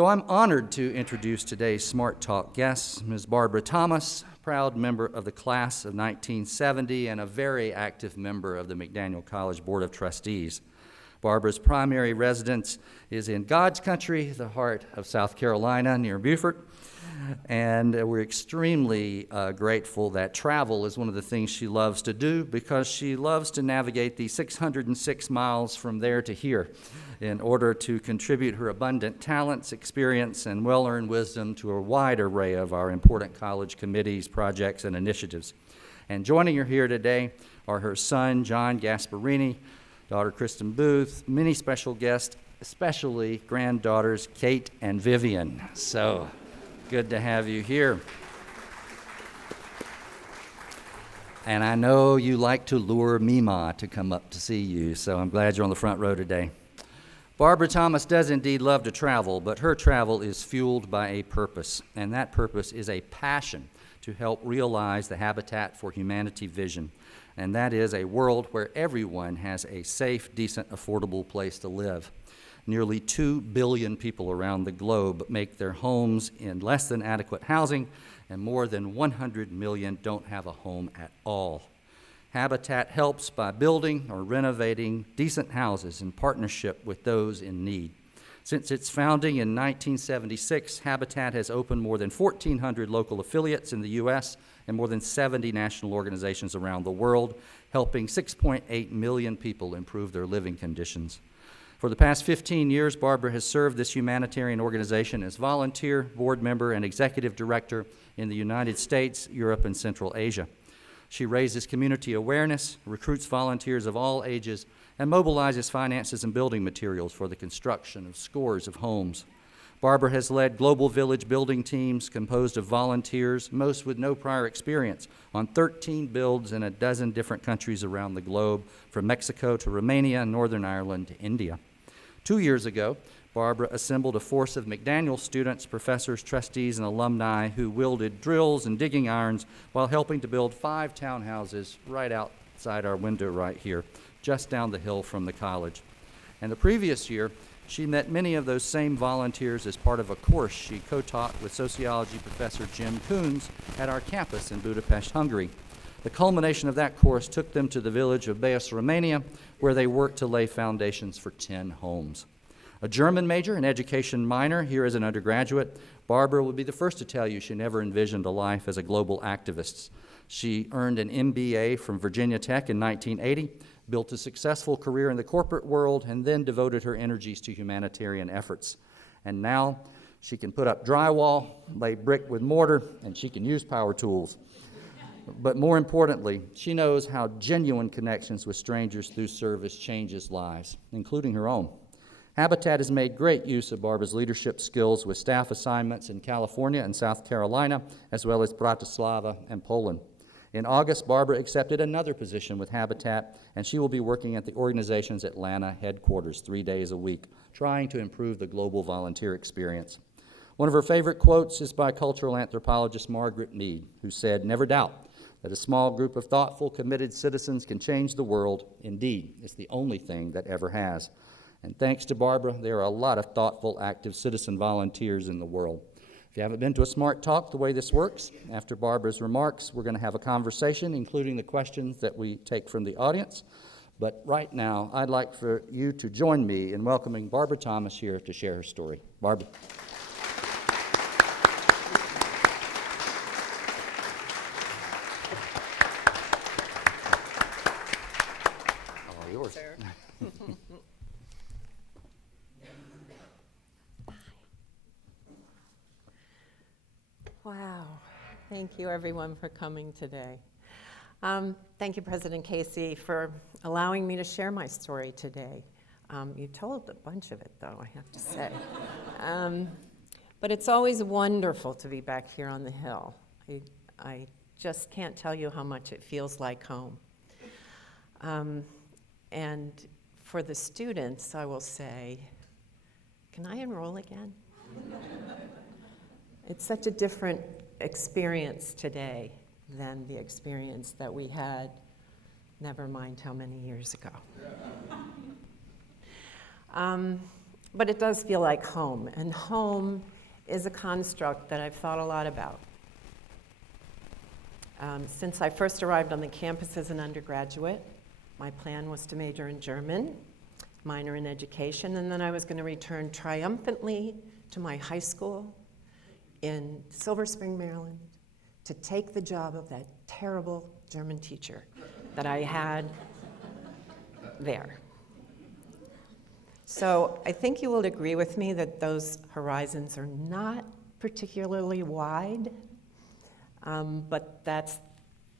So I'm honored to introduce today's SmartTALK guests, Ms. Barbara Thomas, proud member of the class of 1970 and a very active member of the McDaniel College Board of Trustees. Barbara's primary residence is in God's country, the heart of South Carolina, near Beaufort. And we're extremely grateful that travel is one of the things she loves to do, because she loves to navigate the 606 miles from there to here in order to contribute her abundant talents, experience, and well-earned wisdom to a wide array of our important college committees, projects, and initiatives. And joining her here today are her son, John Gasparini, daughter Kristen Booth, many special guests, especially granddaughters Kate and Vivian. So good to have you here. And I know you like to lure Mima to come up to see you, so I'm glad you're on the front row today. Barbara Thomas does indeed love to travel, but her travel is fueled by a purpose, and that purpose is a passion to help realize the Habitat for Humanity vision, and that is a world where everyone has a safe, decent, affordable place to live. Nearly 2 billion people around the globe make their homes in less than adequate housing, and more than 100 million don't have a home at all. Habitat helps by building or renovating decent houses in partnership with those in need. Since its founding in 1976, Habitat has opened more than 1,400 local affiliates in the U.S. and more than 70 national organizations around the world, helping 6.8 million people improve their living conditions. For the past 15 years, Barbara has served this humanitarian organization as volunteer, board member, and executive director in the United States, Europe, and Central Asia. She raises community awareness, recruits volunteers of all ages, and mobilizes finances and building materials for the construction of scores of homes. Barbara has led global village building teams composed of volunteers, most with no prior experience, on 13 builds in a dozen different countries around the globe, from Mexico to Romania, Northern Ireland to India. 2 years ago, Barbara assembled a force of McDaniel students, professors, trustees, and alumni who wielded drills and digging irons while helping to build 5 townhouses right outside our window right here, just down the hill from the college. And the previous year, she met many of those same volunteers as part of a course she co-taught with sociology professor Jim Koons at our campus in Budapest, Hungary. The culmination of that course took them to the village of Baos, Romania, where they worked to lay foundations for 10 homes. A German major, an education minor here as an undergraduate, Barbara would be the first to tell you she never envisioned a life as a global activist. She earned an MBA from Virginia Tech in 1980, built a successful career in the corporate world, and then devoted her energies to humanitarian efforts. And now she can put up drywall, lay brick with mortar, and she can use power tools. But more importantly, she knows how genuine connections with strangers through service changes lives, including her own. Habitat has made great use of Barbara's leadership skills with staff assignments in California and South Carolina, as well as Bratislava and Poland. In August, Barbara accepted another position with Habitat, and she will be working at the organization's Atlanta headquarters 3 days a week, trying to improve the global volunteer experience. One of her favorite quotes is by cultural anthropologist Margaret Mead, who said, "Never doubt that a small group of thoughtful, committed citizens can change the world. Indeed, it's the only thing that ever has." And thanks to Barbara, there are a lot of thoughtful, active citizen volunteers in the world. If you haven't been to a SmartTALK, the way this works, after Barbara's remarks, we're going to have a conversation, including the questions that we take from the audience. But right now, I'd like for you to join me in welcoming Barbara Thomas here to share her story. Barbara. All yours. Wow. Thank you, everyone, for coming today. Thank you, President Casey, for allowing me to share my story today. You told a bunch of it, though, I have to say. But it's always wonderful to be back here on the Hill. I just can't tell you how much it feels like home. And for the students, I will say, can I enroll again? It's such a different experience today than the experience that we had, never mind how many years ago. but it does feel like home, and home is a construct that I've thought a lot about. Since I first arrived on the campus as an undergraduate, my plan was to major in German, minor in education, and then I was going to return triumphantly to my high school in Silver Spring, Maryland, to take the job of that terrible German teacher that I had there. So I think you will agree with me that those horizons are not particularly wide, but that's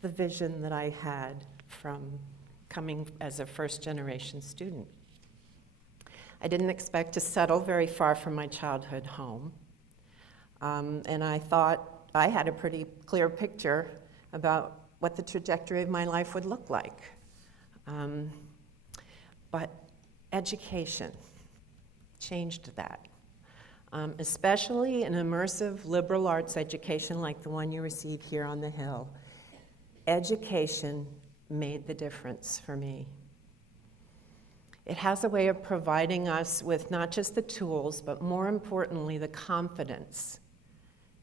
the vision that I had from coming as a first-generation student. I didn't expect to settle very far from my childhood home, and I thought I had a pretty clear picture about what the trajectory of my life would look like. But education changed that. Especially an immersive liberal arts education like the one you receive here on the Hill. Education made the difference for me. It has a way of providing us with not just the tools, but more importantly, the confidence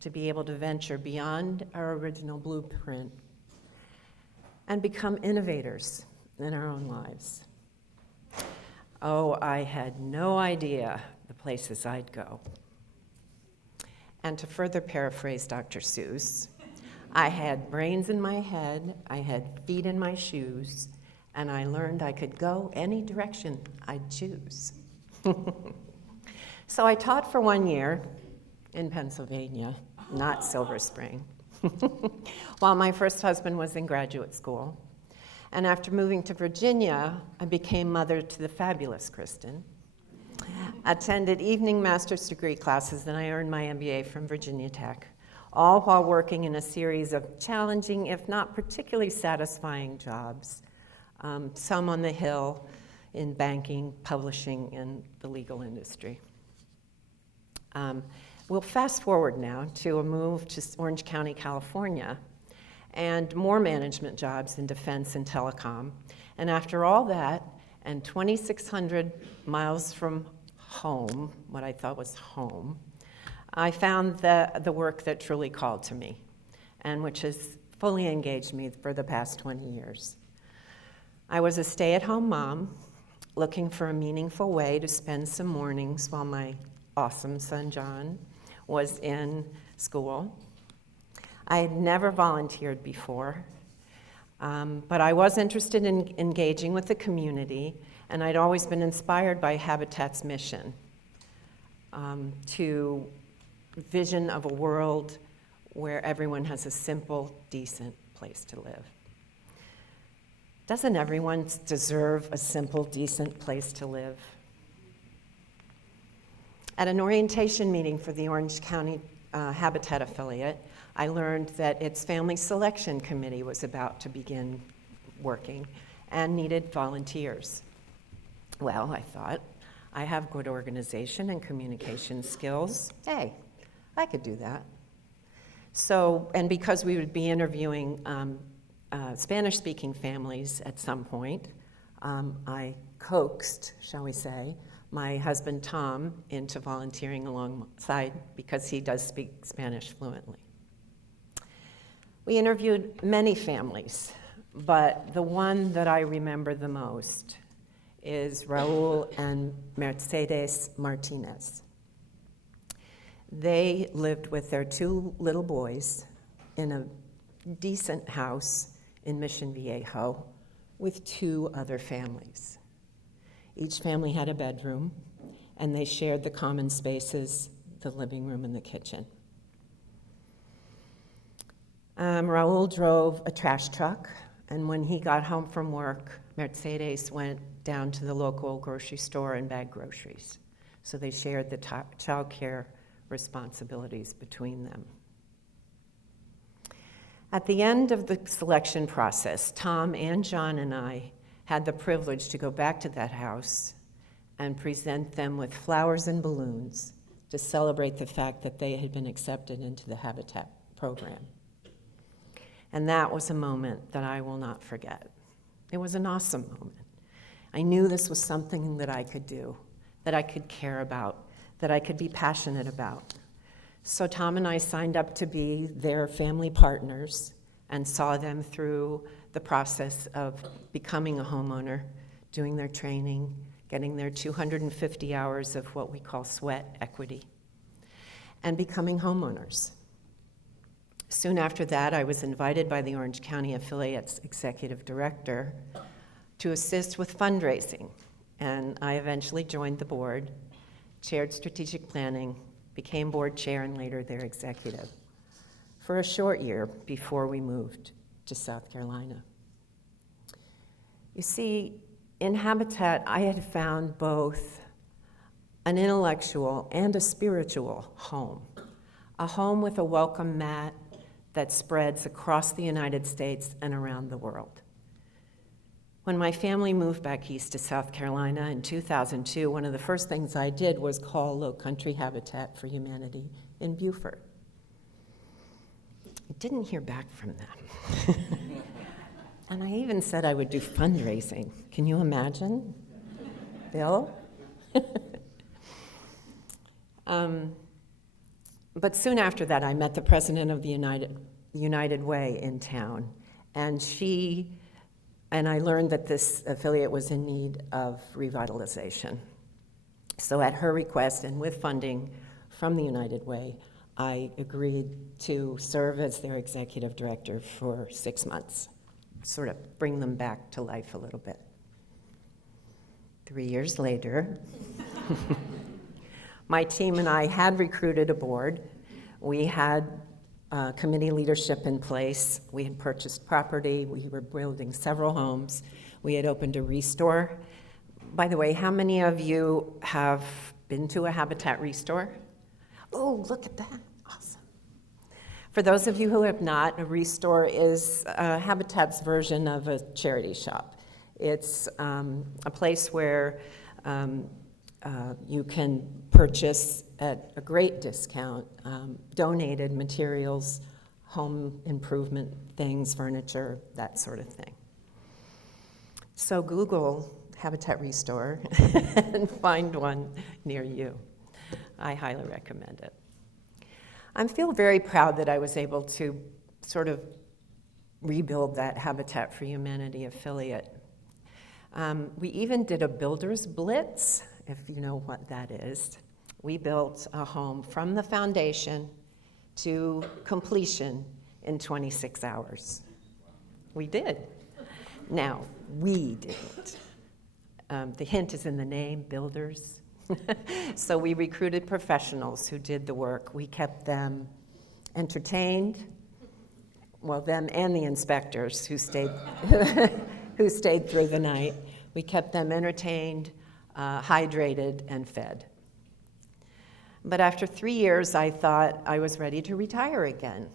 to be able to venture beyond our original blueprint and become innovators in our own lives. Oh, I had no idea the places I'd go. And to further paraphrase Dr. Seuss, I had brains in my head, I had feet in my shoes, and I learned I could go any direction I'd choose. So I taught for 1 year in Pennsylvania, not Silver Spring, while my first husband was in graduate school. And after moving to Virginia, I became mother to the fabulous Kristen, attended evening master's degree classes, and I earned my MBA from Virginia Tech, all while working in a series of challenging, if not particularly satisfying jobs, some on the Hill in banking, publishing, and the legal industry. We'll fast forward now to a move to Orange County, California, and more management jobs in defense and telecom. And after all that, and 2,600 miles from home, what I thought was home, I found the work that truly called to me, and which has fully engaged me for the past 20 years. I was a stay-at-home mom, looking for a meaningful way to spend some mornings while my awesome son, John, was in school. I had never volunteered before, but I was interested in engaging with the community, and I'd always been inspired by Habitat's mission to vision of a world where everyone has a simple, decent place to live. Doesn't everyone deserve a simple, decent place to live? At an orientation meeting for the Orange County Habitat affiliate, I learned that its family selection committee was about to begin working and needed volunteers. Well, I thought, I have good organization and communication skills. Hey, I could do that. So, and because we would be interviewing Spanish-speaking families at some point, I coaxed, shall we say, my husband Tom into volunteering alongside because he does speak Spanish fluently. We interviewed many families, but the one that I remember the most is Raul and Mercedes Martinez. They lived with their 2 little boys in a decent house in Mission Viejo with 2 other families. Each family had a bedroom, and they shared the common spaces, the living room and the kitchen. Raul drove a trash truck, and when he got home from work, Mercedes went down to the local grocery store and bagged groceries. So they shared the child care responsibilities between them. At the end of the selection process, Tom and John and I had the privilege to go back to that house and present them with flowers and balloons to celebrate the fact that they had been accepted into the Habitat program. And that was a moment that I will not forget. It was an awesome moment. I knew this was something that I could do, that I could care about, that I could be passionate about. So Tom and I signed up to be their family partners and saw them through the process of becoming a homeowner, doing their training, getting their 250 hours of what we call sweat equity, and becoming homeowners. Soon after that, I was invited by the Orange County Affiliate's executive director to assist with fundraising, and I eventually joined the board, chaired strategic planning, became board chair, and later their executive for a short year before we moved to South Carolina. You see, in Habitat, I had found both an intellectual and a spiritual home, a home with a welcome mat that spreads across the United States and around the world. When my family moved back east to South Carolina in 2002, one of the first things I did was call Low Country Habitat for Humanity in Beaufort. I didn't hear back from them. And I even said I would do fundraising. Can you imagine? Bill? But soon after that, I met the president of the United Way in town, and I learned that this affiliate was in need of revitalization. So at her request and with funding from the United Way, I agreed to serve as their executive director for 6 months, sort of bring them back to life a little bit. 3 years later, my team and I had recruited a board. We had committee leadership in place. We had purchased property. We were building several homes. We had opened a restore. By the way, how many of you have been to a Habitat restore? Oh, look at that. Awesome. For those of you who have not, a restore is Habitat's version of a charity shop. It's a place where you can purchase at a great discount donated materials, home improvement things, furniture, that sort of thing. So Google Habitat Restore and find one near you. I highly recommend it. I feel very proud that I was able to sort of rebuild that Habitat for Humanity affiliate. We even did a builder's blitz, if you know what that is. We built a home from the foundation to completion in 26 hours. We did. Now, we didn't. The hint is in the name, builders. So we recruited professionals who did the work. We kept them entertained, well, them and the inspectors who stayed who stayed through the night. We kept them entertained, hydrated, and fed. But after 3 years, I thought I was ready to retire again.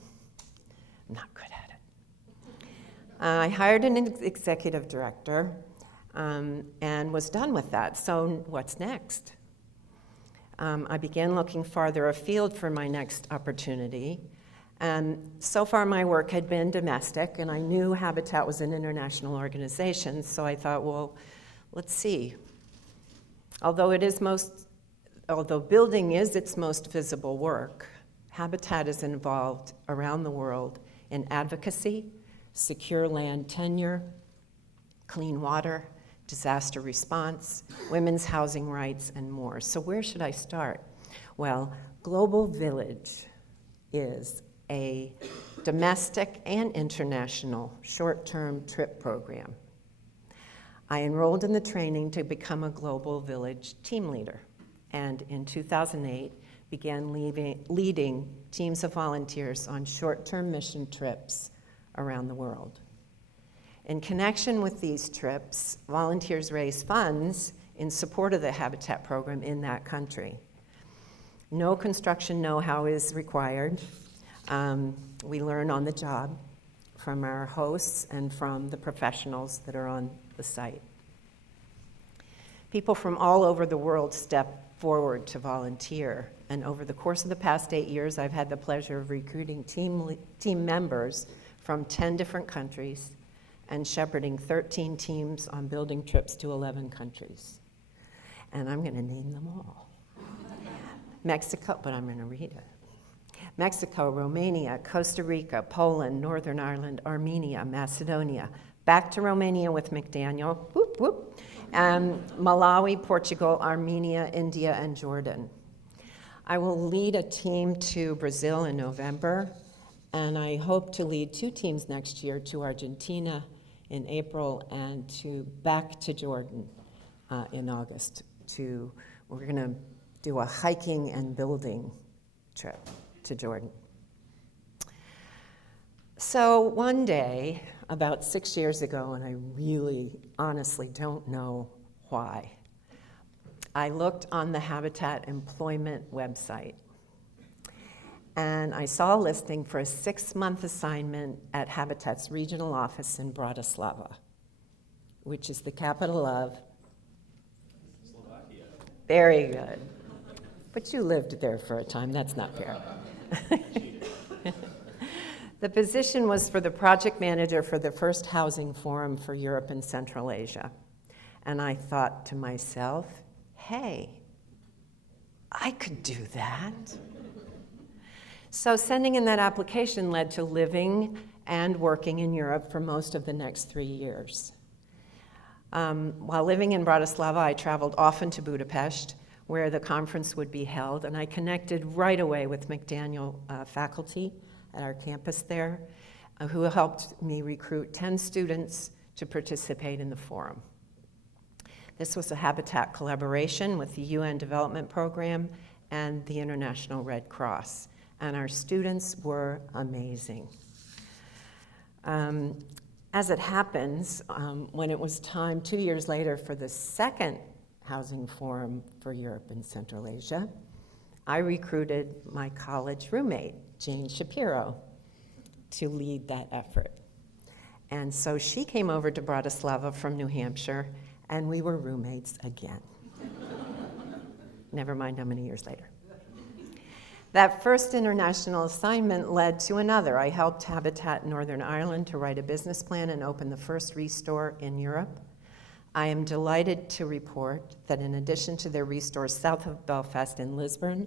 I'm not good at it. I hired an executive director and was done with that. So what's next? I began looking farther afield for my next opportunity. And so far my work had been domestic, and I knew Habitat was an international organization, so I thought, well, let's see. Although building is its most visible work, Habitat is involved around the world in advocacy, secure land tenure, clean water, disaster response, women's housing rights, and more. So where should I start? Well, Global Village is a domestic and international short-term trip program. I enrolled in the training to become a Global Village team leader, and in 2008 began leading teams of volunteers on short-term mission trips around the world. In connection with these trips, volunteers raise funds in support of the Habitat program in that country. No construction know-how is required. We learn on the job from our hosts and from the professionals that are on the site. People from all over the world step forward to volunteer, and over the course of the past 8 years, I've had the pleasure of recruiting team members from 10 different countries and shepherding 13 teams on building trips to 11 countries. and I'm going to name them all. Mexico, but I'm going to read it. Mexico, Romania, Costa Rica, Poland, Northern Ireland, Armenia, Macedonia, back to Romania with McDaniel, whoop, whoop, Malawi, Portugal, Armenia, India, and Jordan. I will lead a team to Brazil in November, and I hope to lead 2 teams next year to Argentina in April and back to Jordan in August. We're going to do a hiking and building trip to Jordan. So one day, about 6 years ago, and I really honestly don't know why, I looked on the Habitat employment website, and I saw a listing for a 6-month assignment at Habitat's regional office in Bratislava, which is the capital of Slovakia. Very good. But you lived there for a time, that's not fair. The position was for the project manager for the first housing forum for Europe and Central Asia. And I thought to myself, hey, I could do that. So sending in that application led to living and working in Europe for most of the next 3 years. While living in Bratislava, I traveled often to Budapest, where the conference would be held, and I connected right away with McDaniel faculty at our campus there, who helped me recruit 10 students to participate in the forum. This was a Habitat collaboration with the UN Development Program and the International Red Cross, and our students were amazing. As it happens, when it was time 2 years later for the second Housing Forum for Europe and Central Asia, I recruited my college roommate, Jane Shapiro, to lead that effort. And so she came over to Bratislava from New Hampshire, and we were roommates again. Never mind how many years later. That first international assignment led to another. I helped Habitat Northern Ireland to write a business plan and open the first restore in Europe. I am delighted to report that in addition to their restores south of Belfast in Lisburn,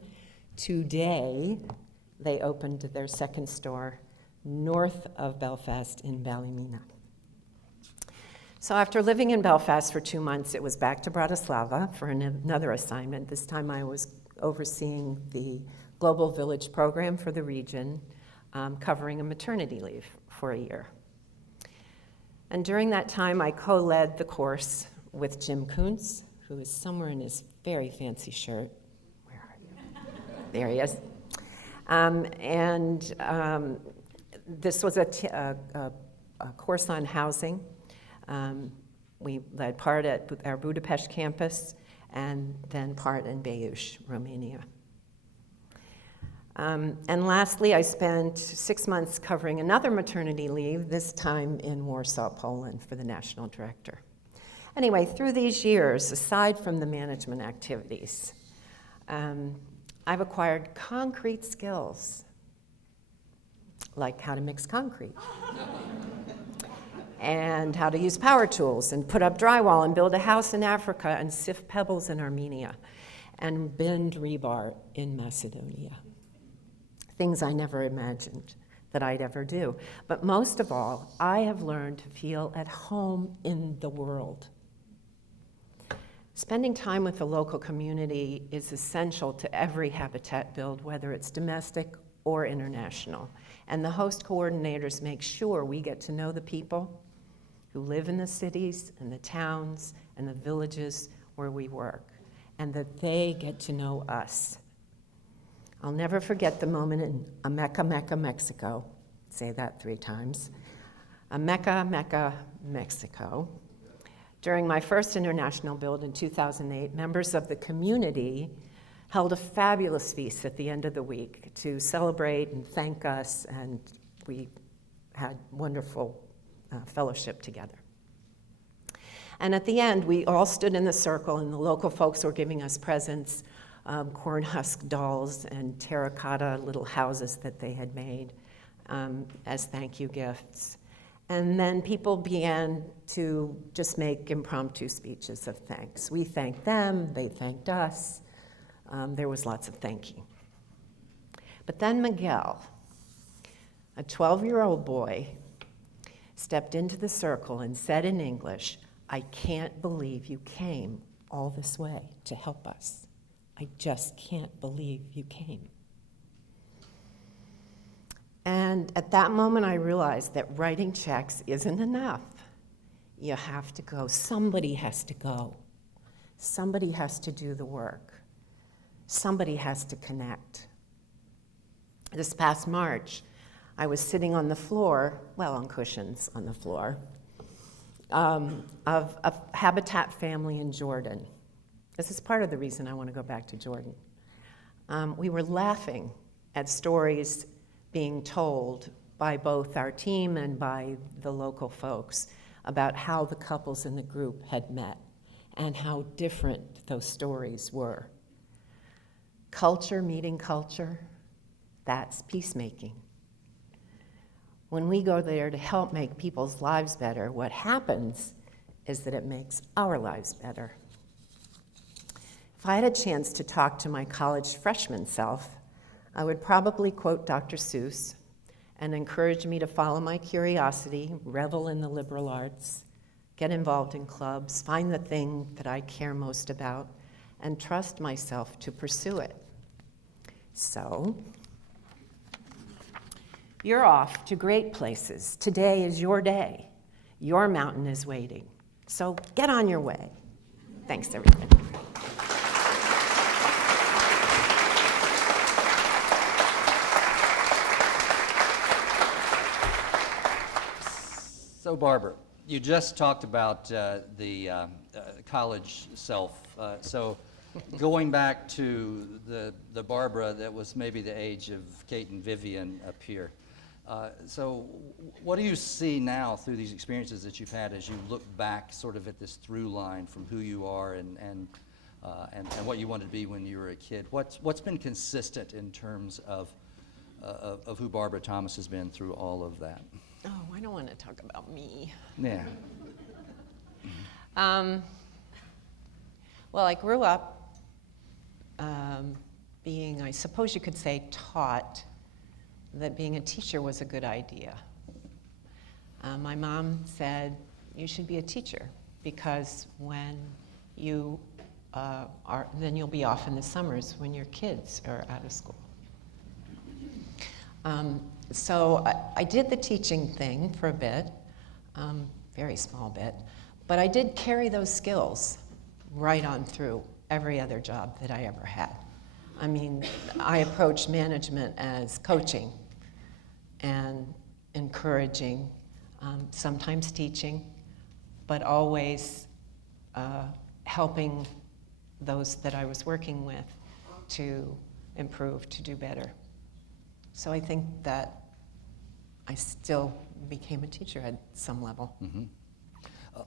today they opened their second store north of Belfast in Ballymena. So after living in Belfast for 2 months, it was back to Bratislava for another assignment. This time I was overseeing the Global Village program for the region, covering a maternity leave for a year. And during that time, I co-led the course with Jim Kuntz, who is somewhere in his very fancy shirt. Where are you? There he is. This was a course on housing. We led part at our Budapest campus and then part in Bayeux, Romania. And lastly, I spent 6 months covering another maternity leave, this time in Warsaw, Poland, for the national director. Anyway, through these years, aside from the management activities, I've acquired concrete skills, like how to mix concrete, and how to use power tools, and put up drywall, and build a house in Africa, and sift pebbles in Armenia, and bend rebar in Macedonia. Things I never imagined that I'd ever do. But most of all, I have learned to feel at home in the world. Spending time with the local community is essential to every Habitat build, whether it's domestic or international. And the host coordinators make sure we get to know the people who live in the cities and the towns and the villages where we work, and that they get to know us. I'll never forget the moment in Ameca, Mexico. Say that 3 times. Ameca, Mexico. During my first international build in 2008, members of the community held a fabulous feast at the end of the week to celebrate and thank us, and we had wonderful fellowship together. And at the end, we all stood in the circle, and the local folks were giving us presents, corn husk dolls and terracotta little houses that they had made as thank you gifts. And then people began to just make impromptu speeches of thanks. We thanked them, they thanked us. There was lots of thanking. But then Miguel, a 12-year-old boy, stepped into the circle and said in English, "I can't believe you came all this way to help us. I just can't believe you came." And at that moment, I realized that writing checks isn't enough. You have to go. Somebody has to go. Somebody has to do the work. Somebody has to connect. This past March, I was sitting on the floor, well, on cushions on the floor, of a Habitat family in Jordan. This is part of the reason I want to go back to Jordan. We were laughing at stories being told by both our team and by the local folks about how the couples in the group had met and how different those stories were. Culture meeting culture, that's peacemaking. When we go there to help make people's lives better, what happens is that it makes our lives better. If I had a chance to talk to my college freshman self, I would probably quote Dr. Seuss and encourage me to follow my curiosity, revel in the liberal arts, get involved in clubs, find the thing that I care most about, and trust myself to pursue it. So, you're off to great places. Today is your day. Your mountain is waiting. So get on your way. Thanks, everybody. So Barbara, you just talked about the college self. So going back to the Barbara that was maybe the age of Kate and Vivian up here. So what do you see now through these experiences that you've had as you look back sort of at this through line from who you are and what you wanted to be when you were a kid? What's been consistent in terms of who Barbara Thomas has been through all of that? Oh, I don't want to talk about me. Yeah. Well, I grew up being, I suppose you could say, taught that being a teacher was a good idea. My mom said, you should be a teacher because when you then you'll be off in the summers when your kids are out of school. So I did the teaching thing for a bit, very small bit, but I did carry those skills right on through every other job that I ever had. I mean, I approached management as coaching and encouraging, sometimes teaching, but always helping those that I was working with to improve, to do better. So I think that I still became a teacher at some level. Mm-hmm.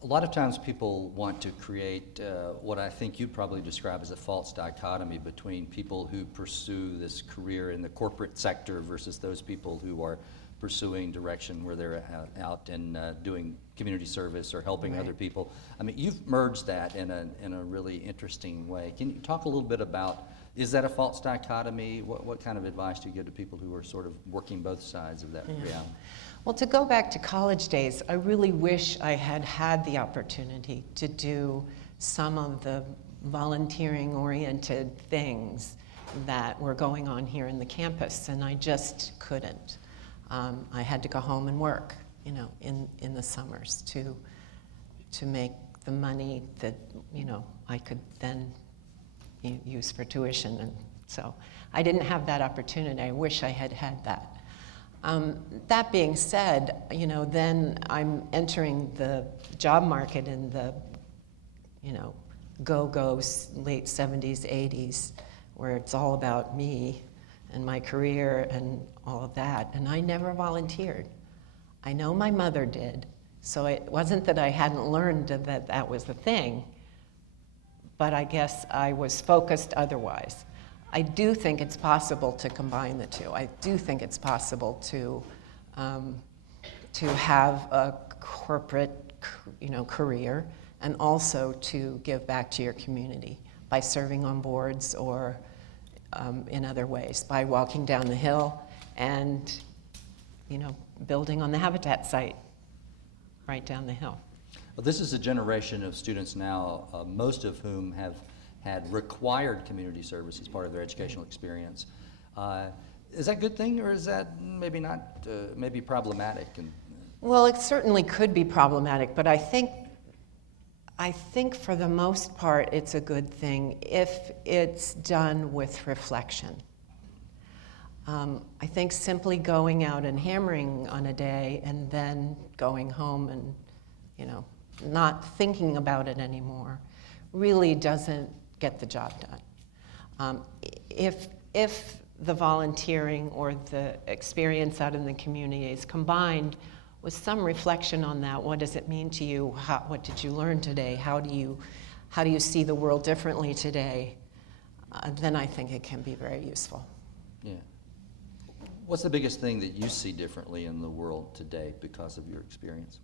A lot of times people want to create what I think you'd probably describe as a false dichotomy between people who pursue this career in the corporate sector versus those people who are pursuing direction where they're out and doing community service or helping Right. other people. I mean, you've merged that in a really interesting way. Can you talk a little bit about, is that a false dichotomy? What kind of advice do you give to people who are sort of working both sides of that reality? Well, to go back to college days, I really wish I had had the opportunity to do some of the volunteering-oriented things that were going on here in the campus, and I just couldn't. I had to go home and work, you know, in the summers to make the money that, you know, I could then use for tuition, and so I didn't have that opportunity. I wish I had had that. That being said, you know, then I'm entering the job market in the, you know, go-go late 70s, 80s, where it's all about me and my career and all of that, and I never volunteered. I know my mother did, so it wasn't that I hadn't learned that that was the thing, but I guess I was focused otherwise. I do think it's possible to combine the two. I do think it's possible to to have a corporate, career, and also to give back to your community by serving on boards or in other ways, by walking down the hill and, building on the Habitat site right down the hill. Well, this is a generation of students now, most of whom have had required community service as part of their educational experience. Is that a good thing, or is that maybe not, maybe problematic? Well, it certainly could be problematic, but I think for the most part it's a good thing if it's done with reflection. I think simply going out and hammering on a day and then going home and, not thinking about it anymore really doesn't get the job done. If the volunteering or the experience out in the community is combined with some reflection on that, what does it mean to you? What did you learn today? How do you see the world differently today? Then I think it can be very useful. Yeah. What's the biggest thing that you see differently in the world today because of your experience?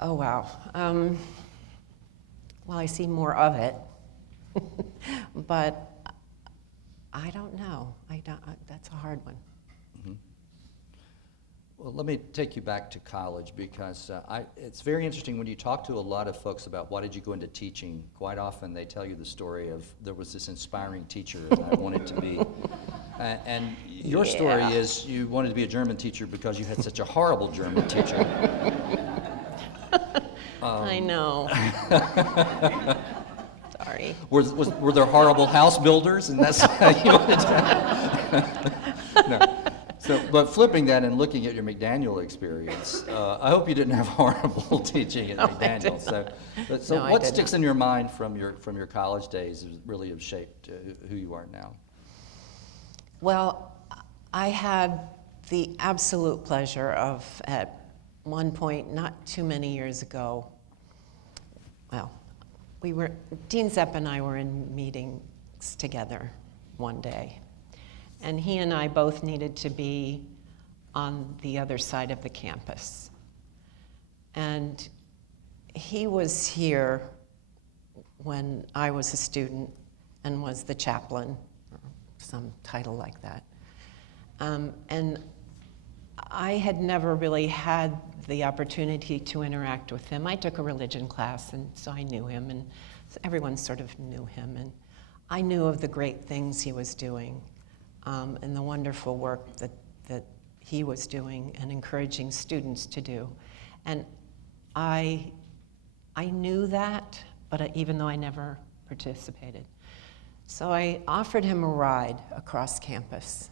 Oh, wow. Well, I see more of it, but I don't know. That's a hard one. Mm-hmm. Well, let me take you back to college, because it's very interesting when you talk to a lot of folks about why did you go into teaching. Quite often they tell you the story of there was this inspiring teacher that I wanted to be. And your story is you wanted to be a German teacher because you had such a horrible German teacher. I know. Sorry. Were there horrible house builders, and that's how you wanted to? No. So, but flipping that and looking at your McDaniel experience, I hope you didn't have horrible teaching at McDaniel. So No, what sticks in your mind from your college days really have shaped who you are now? Well, I had the absolute pleasure of, at one point, not too many years ago, Dean Zepp and I were in meetings together one day. And he and I both needed to be on the other side of the campus. And he was here when I was a student and was the chaplain, or some title like that. And I had never really had the opportunity to interact with him. I took a religion class, and so I knew him, and everyone sort of knew him. And I knew of the great things he was doing. And the wonderful work that he was doing and encouraging students to do. And I knew that, but even though I never participated. So I offered him a ride across campus.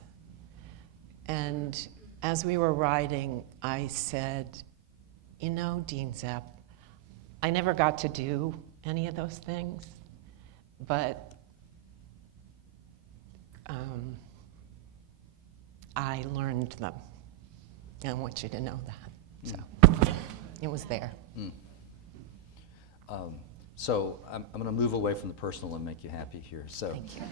And as we were riding, I said, Dean Zepp, I never got to do any of those things, but I learned them. I want you to know that. So it was there. So I'm going to move away from the personal and make you happy here. So, Thank you.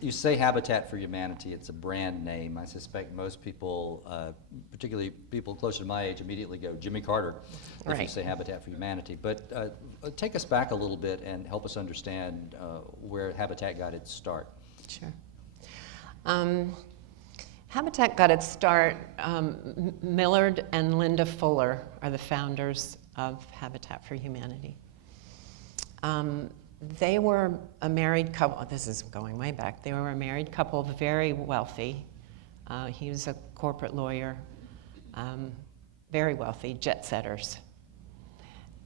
You say Habitat for Humanity. It's a brand name. I suspect most people, particularly people closer to my age, immediately go Jimmy Carter if you say Habitat for Humanity. But take us back a little bit and help us understand where Habitat got its start. Sure. Habitat got its start. Millard and Linda Fuller are the founders of Habitat for Humanity. They were a married couple. This is going way back. They were a married couple, very wealthy. He was a corporate lawyer, very wealthy, jet setters.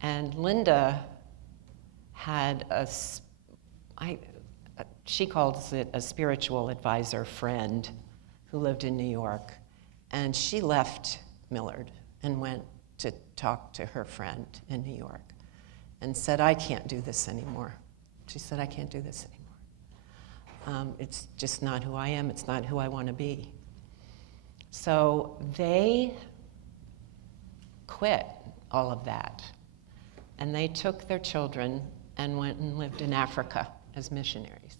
And Linda had she calls it a spiritual advisor friend who lived in New York. And she left Millard and went to talk to her friend in New York and said, I can't do this anymore. She said, I can't do this anymore. It's just not who I am. It's not who I want to be. So they quit all of that. And they took their children and went and lived in Africa as missionaries.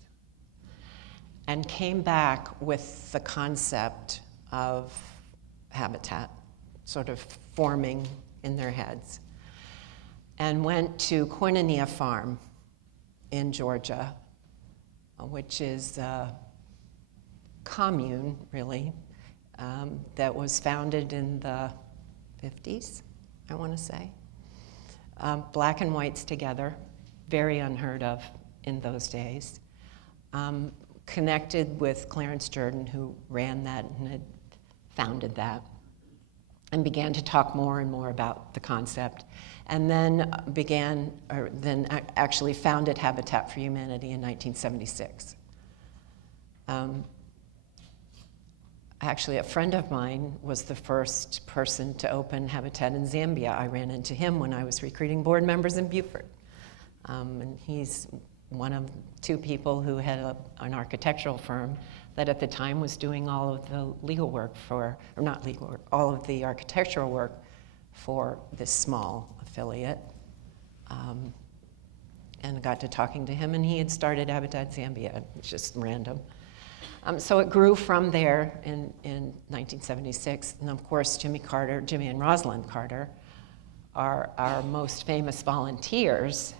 and came back with the concept of habitat sort of forming in their heads, and went to Koinonia Farm in Georgia, which is a commune, really, that was founded in the 50s, I want to say. Black and whites together, very unheard of in those days. Connected with Clarence Jordan, who ran that and had founded that, and began to talk more and more about the concept, and then actually founded Habitat for Humanity in 1976. Actually, a friend of mine was the first person to open Habitat in Zambia. I ran into him when I was recruiting board members in Beaufort. And he's one of two people who had an architectural firm that at the time was doing all of the legal work all of the architectural work for this small affiliate. And got to talking to him, and he had started Habitat Zambia. It's just random. So it grew from there in 1976, and of course Jimmy and Rosalind Carter are our most famous volunteers,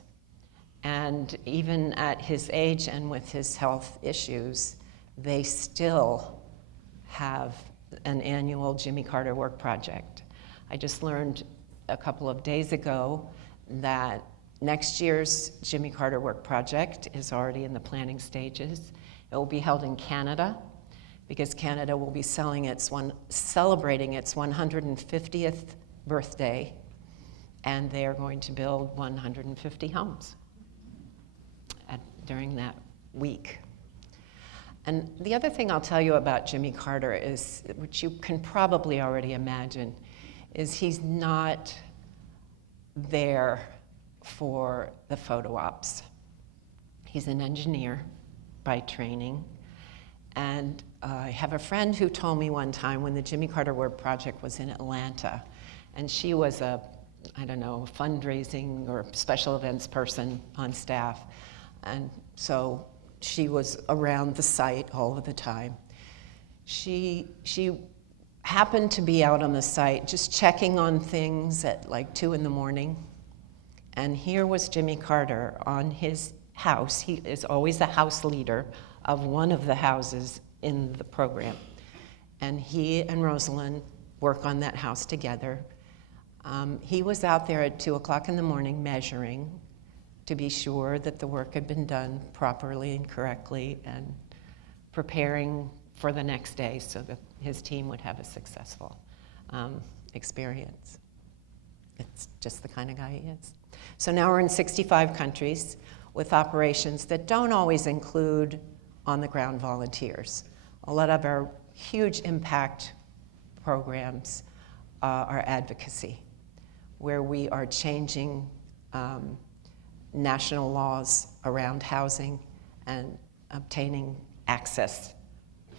and even at his age and with his health issues, they still have an annual Jimmy Carter Work Project. I just learned a couple of days ago that next year's Jimmy Carter Work Project is already in the planning stages. It will be held in Canada, because Canada will be celebrating its 150th birthday, and they are going to build 150 homes during that week. And the other thing I'll tell you about Jimmy Carter is, which you can probably already imagine, is he's not there for the photo ops. He's an engineer by training. And I have a friend who told me one time when the Jimmy Carter Work Project was in Atlanta, and she was a fundraising or special events person on staff. And so she was around the site all of the time. She happened to be out on the site just checking on things at like 2 a.m. And here was Jimmy Carter on his house. He is always the house leader of one of the houses in the program. And he and Rosalind work on that house together. He was out there at 2 a.m. measuring to be sure that the work had been done properly and correctly, and preparing for the next day so that his team would have a successful experience. It's just the kind of guy he is. So now we're in 65 countries with operations that don't always include on-the-ground volunteers. A lot of our huge impact programs are advocacy, where we are changing national laws around housing and obtaining access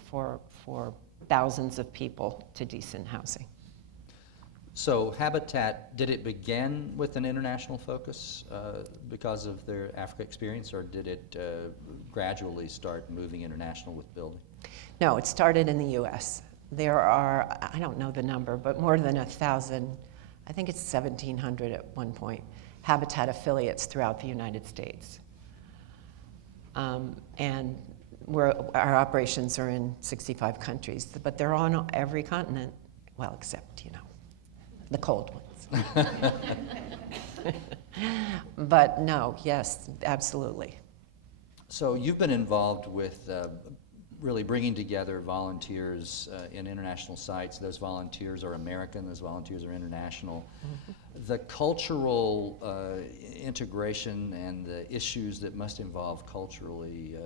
for thousands of people to decent housing. So Habitat, did it begin with an international focus because of their Africa experience, or did it gradually start moving international with building? No, it started in the U.S. There are, I don't know the number, but more than 1,000, I think it's 1,700 at one point, Habitat affiliates throughout the United States. And our operations are in 65 countries, but they're on every continent, well, except, the cold ones. But no, yes, absolutely. So you've been involved with really bringing together volunteers in international sites. Those volunteers are American, those volunteers are international. Mm-hmm. The cultural integration and the issues that must involve culturally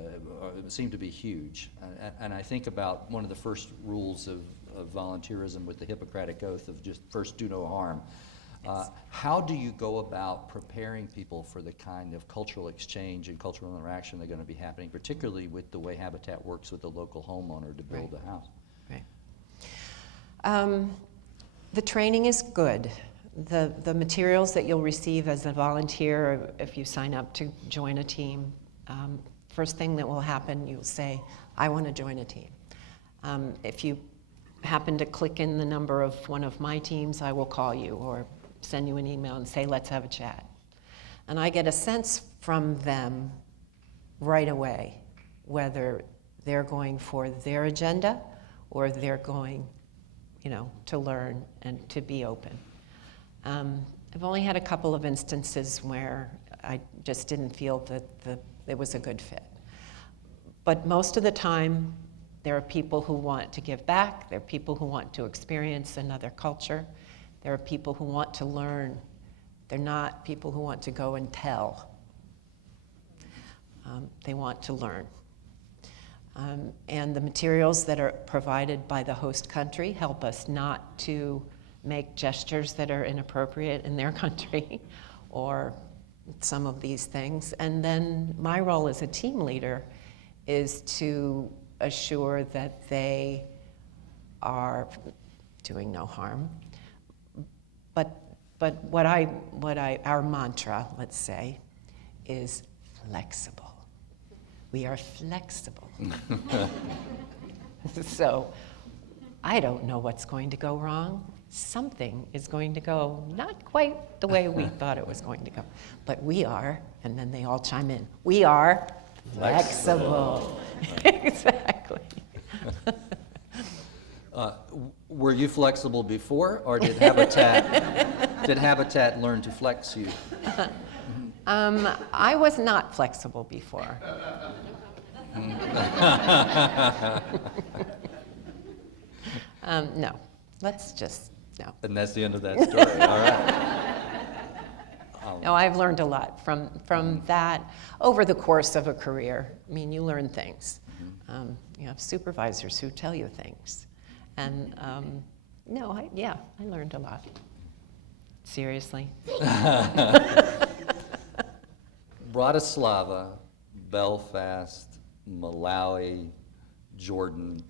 seem to be huge. And I think about one of the first rules of volunteerism with the Hippocratic Oath of just first do no harm. Yes. How do you go about preparing people for the kind of cultural exchange and cultural interaction that are going to be happening, particularly with the way Habitat works with the local homeowner to build a house? Right. The training is good. The materials that you'll receive as a volunteer, if you sign up to join a team, first thing that will happen, you'll say, I want to join a team. If you happen to click in the number of one of my teams, I will call you or send you an email and say, let's have a chat. And I get a sense from them right away whether they're going for their agenda or they're going, to learn and to be open. I've only had a couple of instances where I just didn't feel that it was a good fit. But most of the time, there are people who want to give back. There are people who want to experience another culture. There are people who want to learn. They're not people who want to go and tell. They want to learn. And the materials that are provided by the host country help us not to make gestures that are inappropriate in their country or some of these things. And then my role as a team leader is to assure that they are doing no harm. But our mantra, let's say, is flexible. We are flexible. So I don't know what's going to go wrong. Something is going to go not quite the way we thought it was going to go. But we are, and then they all chime in, we are flexible. Exactly. Were you flexible before, or did Habitat learn to flex you? I was not flexible before. No, let's just, no. And that's the end of that story, all right. No, I've learned a lot from that over the course of a career. I mean, you learn things. You have supervisors who tell you things. And I learned a lot. Seriously. Bratislava, Belfast, Malawi, Jordan,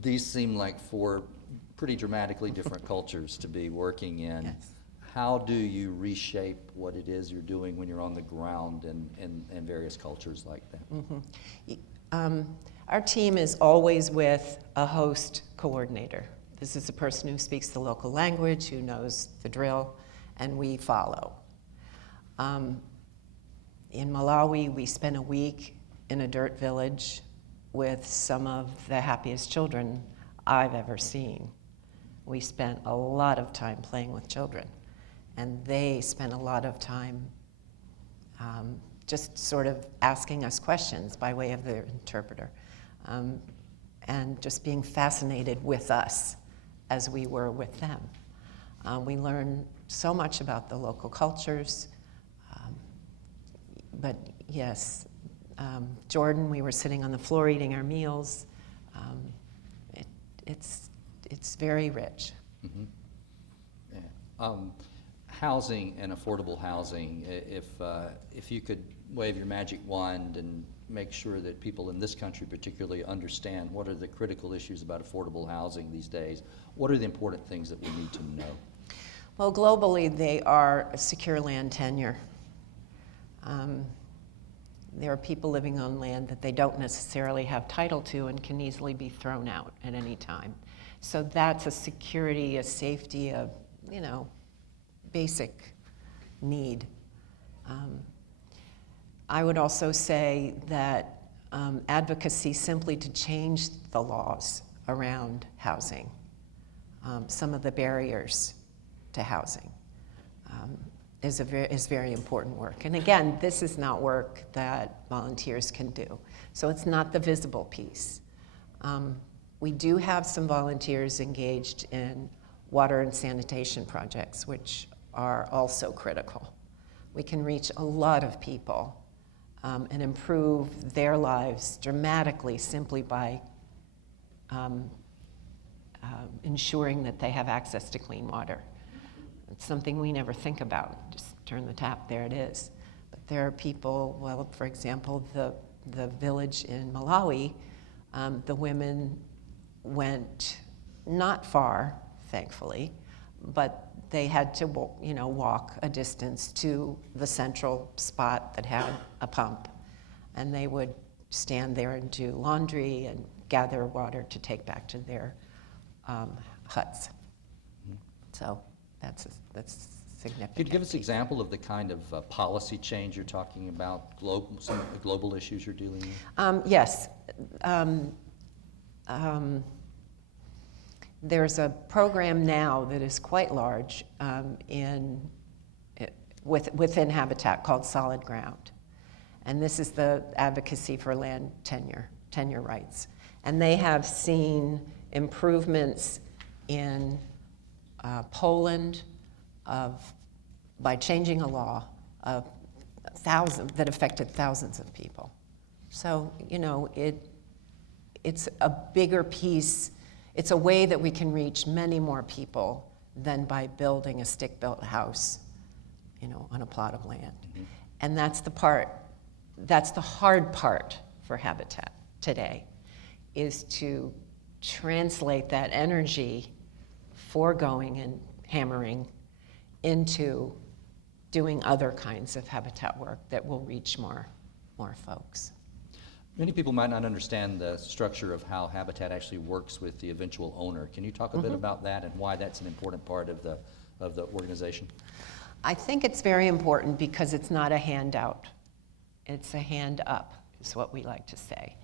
these seem like four pretty dramatically different cultures to be working in. Yes. How do you reshape what it is you're doing when you're on the ground in various cultures like that? Our team is always with a host coordinator. This is a person who speaks the local language, who knows the drill, and we follow. In Malawi, we spent a week in a dirt village with some of the happiest children I've ever seen. We spent a lot of time playing with children, and they spent a lot of time just sort of asking us questions by way of their interpreter, and just being fascinated with us as we were with them. We learned so much about the local cultures, but yes, Jordan, we were sitting on the floor eating our meals. It's very rich. Mm-hmm. Yeah. Housing and affordable housing, if you could wave your magic wand and make sure that people in this country particularly understand what are the critical issues about affordable housing these days, what are the important things that we need to know? Well, globally, they are secure land tenure. There are people living on land that they don't necessarily have title to and can easily be thrown out at any time. So that's a security, a safety, a basic need. I would also say that advocacy simply to change the laws around housing, some of the barriers to housing, is very important work. And again, this is not work that volunteers can do. So it's not the visible piece. We do have some volunteers engaged in water and sanitation projects, which are also critical. We can reach a lot of people and improve their lives dramatically simply by ensuring that they have access to clean water. It's something we never think about. Just turn the tap, there it is. But there are people, well, for example, the village in Malawi, the women went not far, thankfully, but they had to walk a distance to the central spot that had a pump. And they would stand there and do laundry and gather water to take back to their huts. So that's significant. Could you give us an example of the kind of policy change you're talking about, some of the global issues you're dealing with? Yes. There's a program now that is quite large within Habitat called Solid Ground. And this is the Advocacy for Land tenure rights. And they have seen improvements in Poland by changing a law that affected thousands of people. So, it's a bigger piece. It's a way that we can reach many more people than by building a stick-built house, on a plot of land. Mm-hmm. And that's the hard part for Habitat today, is to translate that energy for going and hammering into doing other kinds of habitat work that will reach more folks. Many people might not understand the structure of how Habitat actually works with the eventual owner. Can you talk a bit about that and why that's an important part of the organization? I think it's very important because it's not a handout. It's a hand up, is what we like to say.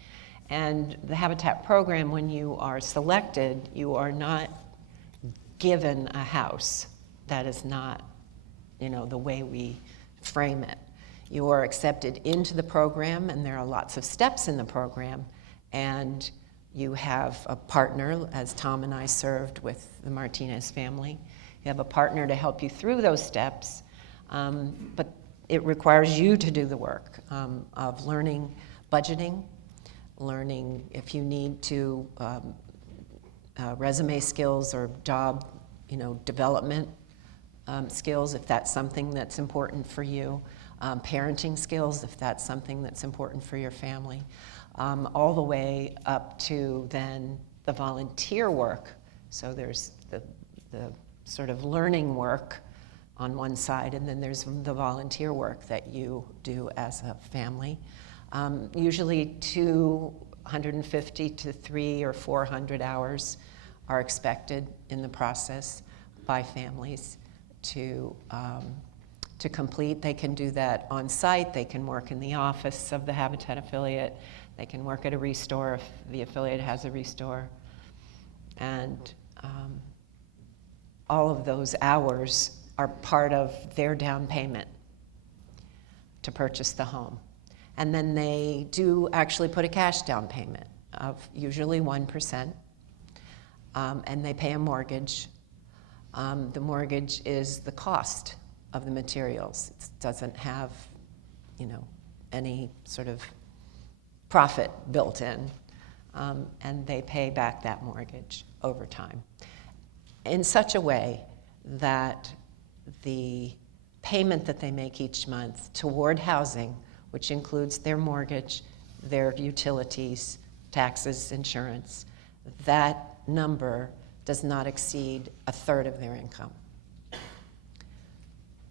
And the Habitat program, when you are selected, you are not given a house. That is not, the way we frame it. You are accepted into the program, and there are lots of steps in the program, and you have a partner, as Tom and I served with the Martinez family. You have a partner to help you through those steps, but it requires you to do the work of learning budgeting, learning if you need to resume skills or job, development skills, if that's something that's important for you. Parenting skills, if that's something that's important for your family, all the way up to then the volunteer work. So there's the sort of learning work on one side, and then there's the volunteer work that you do as a family. Usually 250 to 300 or 400 hours are expected in the process by families to complete. They can do that on site. They can work in the office of the Habitat affiliate. They can work at a restore if the affiliate has a restore. And all of those hours are part of their down payment to purchase the home. And then they do actually put a cash down payment of usually 1%, and they pay a mortgage. The mortgage is the cost of the materials. It doesn't have, any sort of profit built in, and they pay back that mortgage over time in such a way that the payment that they make each month toward housing, which includes their mortgage, their utilities, taxes, insurance, that number does not exceed a third of their income.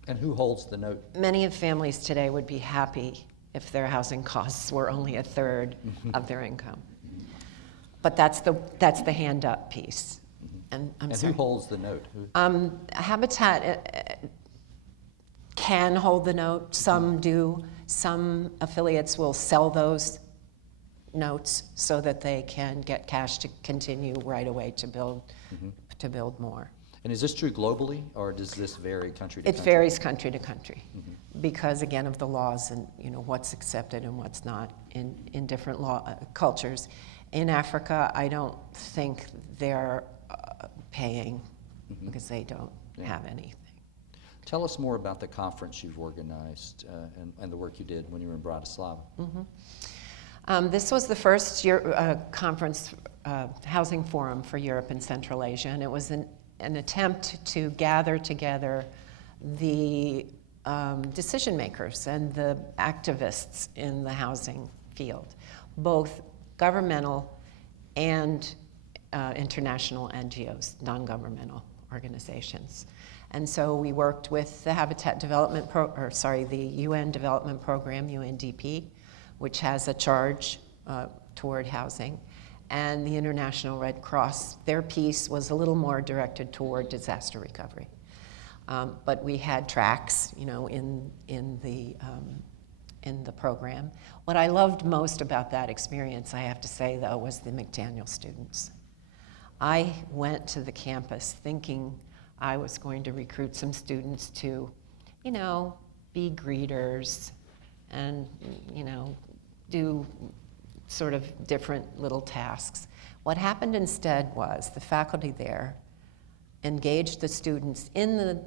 And who holds the note? Many of families today would be happy if their housing costs were only a third of their income. But that's the hand up piece. And who holds the note? Habitat can hold the note. Some do. Some affiliates will sell those notes so that they can get cash to continue right away to build more. And is this true globally, or does this vary country to country? It varies country to country because, again, of the laws and what's accepted and what's not in different cultures. In Africa, I don't think they're paying because they don't have anything. Tell us more about the conference you've organized and the work you did when you were in Bratislava. This was the first year, conference, housing forum for Europe and Central Asia, and it was an attempt to gather together the decision makers and the activists in the housing field, both governmental and international NGOs, non-governmental organizations. And so we worked with the Habitat Development the UN Development Program, UNDP, which has a charge toward housing. And the International Red Cross, their piece was a little more directed toward disaster recovery. But we had tracks, in the program. What I loved most about that experience, I have to say, though, was the McDaniel students. I went to the campus thinking I was going to recruit some students to, be greeters and, do sort of different little tasks. What happened instead was the faculty there engaged the students in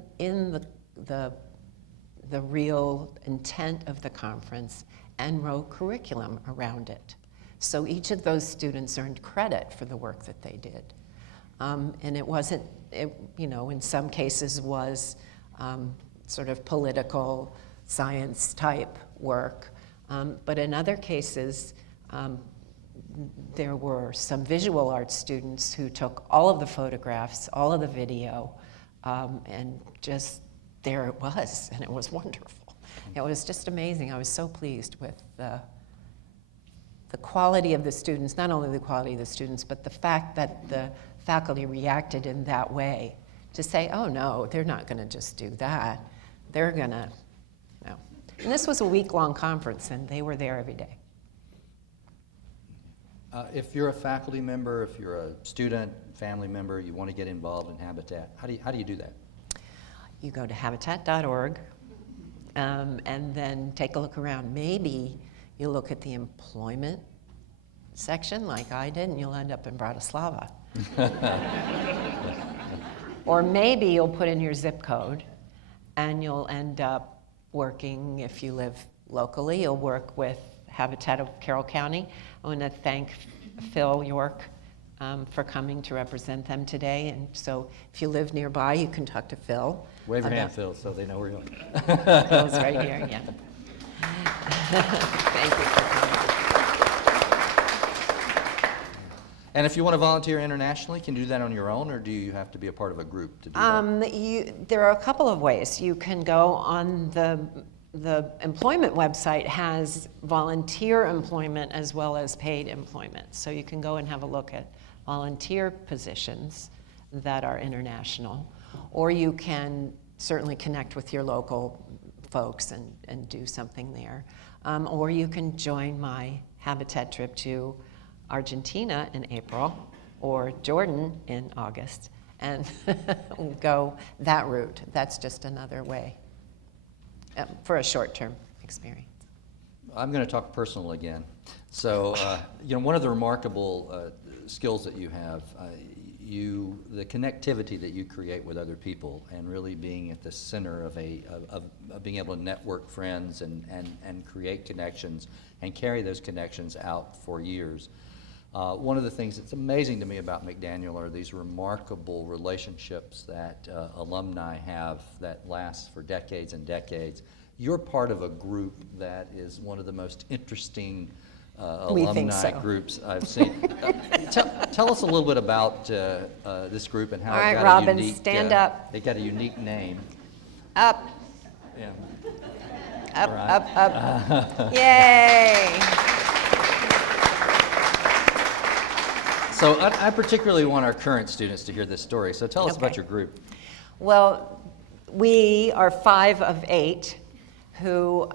the real intent of the conference and wrote curriculum around it. So each of those students earned credit for the work that they did. And it wasn't, in some cases was sort of political science type work, but in other cases, there were some visual arts students who took all of the photographs, all of the video, and just there it was, and it was wonderful. It was just amazing. I was so pleased with the quality of the students, not only the quality of the students, but the fact that the faculty reacted in that way to say, oh no, they're not gonna just do that. They're gonna, no. And this was a week-long conference, and they were there every day. If you're a faculty member, if you're a student, family member, you want to get involved in Habitat, how do you do that? You go to habitat.org and then take a look around. Maybe you look at the employment section like I did, and you'll end up in Bratislava. Or maybe you'll put in your zip code and you'll end up working, if you live locally, you'll work with Habitat of Carroll County. I want to thank Phil York for coming to represent them today. And so if you live nearby, you can talk to Phil. Wave your hand, Phil, so they know where you are. Phil's right here, yeah. Thank you for coming. And if you want to volunteer internationally, can you do that on your own, or do you have to be a part of a group to do that? There are a couple of ways. You can go on the employment website has volunteer employment as well as paid employment. So you can go and have a look at volunteer positions that are international, or you can certainly connect with your local folks and do something there. Or you can join my Habitat trip to Argentina in April or Jordan in August and go that route. That's just another way. For a short-term experience. I'm going to talk personal again. So, one of the remarkable skills that you have, the connectivity that you create with other people, and really being at the center of being able to network friends and create connections and carry those connections out for years. One of the things that's amazing to me about McDaniel are these remarkable relationships that alumni have that last for decades and decades. You're part of a group that is one of the most interesting alumni groups I've seen. Tell us a little bit about this group and how All right, it got Robin, a unique, stand up. It got a unique name. Up. Yeah. Up, Right. up. Yay! So I particularly want our current students to hear this story. So tell us about your group. Well, we are 5 of 8 who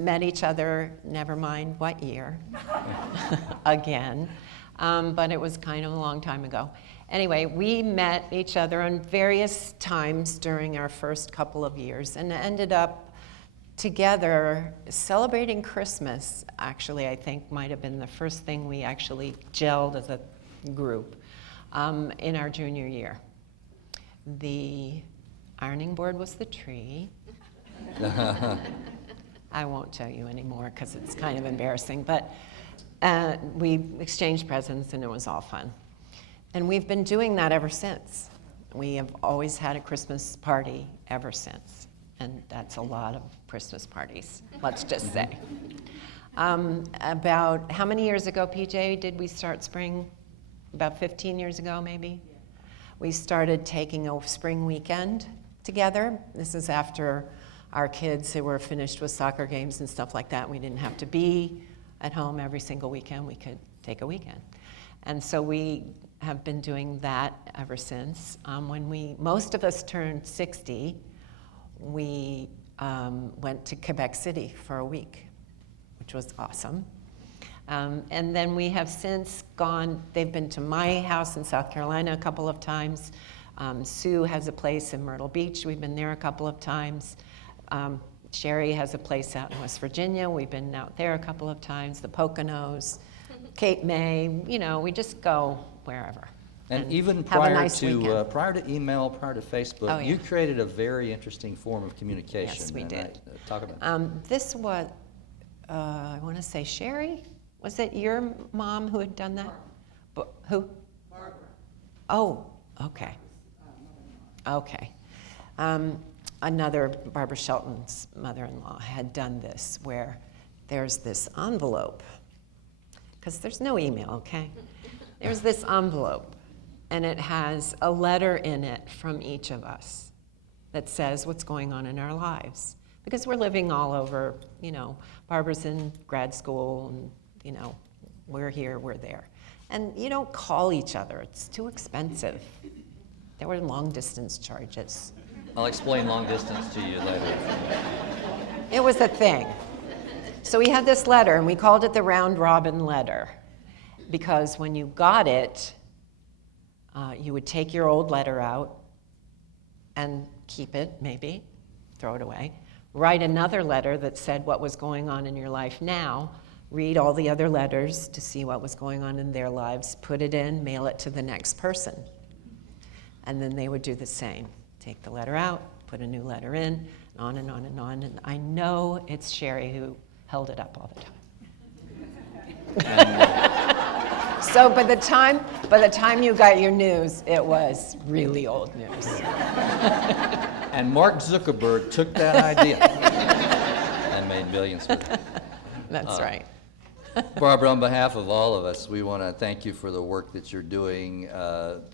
met each other, never mind what year, again, but it was kind of a long time ago. Anyway, we met each other on various times during our first couple of years and ended up together celebrating Christmas. Actually, I think might have been the first thing we actually gelled as a group in our junior year. The ironing board was the tree. I won't tell you anymore because it's kind of embarrassing, but we exchanged presents and it was all fun. And we've been doing that ever since. We have always had a Christmas party ever since, and that's a lot of Christmas parties, let's just say. About how many years ago, PJ, did we start spring? About 15 years ago, maybe? Yeah. We started taking a spring weekend together. This is after our kids who were finished with soccer games and stuff like that. We didn't have to be at home every single weekend, we could take a weekend. And so we have been doing that ever since. When most of us turned 60, we went to Quebec City for a week, which was awesome. And then we have since gone, they've been to my house in South Carolina a couple of times. Sue has a place in Myrtle Beach. We've been there a couple of times. Sherry has a place out in West Virginia. We've been out there a couple of times. The Poconos, Cape May, we just go wherever. And even have a prior nice to weekend. prior to email, prior to Facebook, Oh, yeah. you created a very interesting form of communication. Yes, we and did. Talk about it. This was, I want to say Sherry? Was it your mom who had done that? Who? Barbara. Oh, okay. Okay. Another, Barbara Shelton's mother-in-law, had done this, where there's this envelope, because there's no email, okay? There's this envelope, and it has a letter in it from each of us that says what's going on in our lives. Because we're living all over, Barbara's in grad school, and, we're here, we're there. And you don't call each other, it's too expensive. There were long-distance charges. I'll explain long distance to you later. It was a thing. So we had this letter, and we called it the round robin letter, because when you got it, you would take your old letter out and keep it, maybe, throw it away, write another letter that said what was going on in your life now, read all the other letters to see what was going on in their lives, put it in, mail it to the next person. And then they would do the same. Take the letter out, put a new letter in, and on and on and on. And I know it's Sherry who held it up all the time. So by the time you got your news, it was really old news. And Mark Zuckerberg took that idea and made millions with it. That's right. Barbara, on behalf of all of us, we want to thank you for the work that you're doing,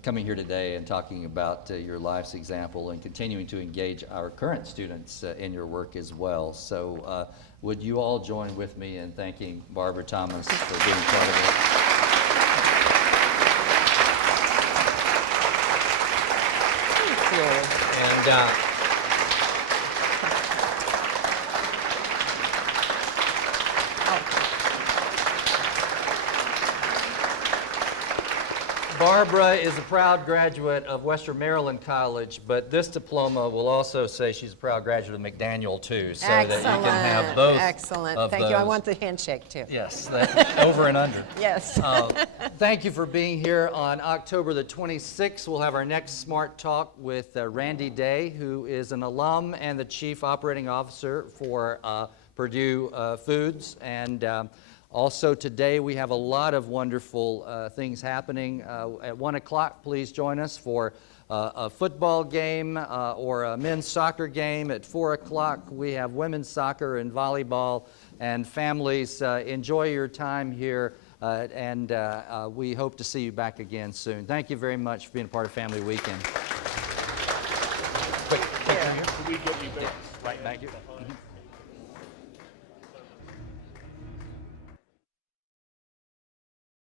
coming here today and talking about your life's example and continuing to engage our current students in your work as well. So would you all join with me in thanking Barbara Thomas for being part of it? Thank you. Barbara is a proud graduate of Western Maryland College, but this diploma will also say she's a proud graduate of McDaniel too, so that you can have both. Excellent. of Thank you. I those. want the handshake too. Yes, over and under. Yes. Thank you for being here. On October the 26th, we'll have our next Smart Talk with Randy Day, who is an alum and the Chief Operating Officer for Purdue Foods. And also today we have a lot of wonderful things happening. At 1 o'clock, please join us for a football game or a men's soccer game. At 4 o'clock, we have women's soccer and volleyball. And families, enjoy your time here, and we hope to see you back again soon. Thank you very much for being a part of Family Weekend. Quick, take one here. Can we get you back? Right, thank you.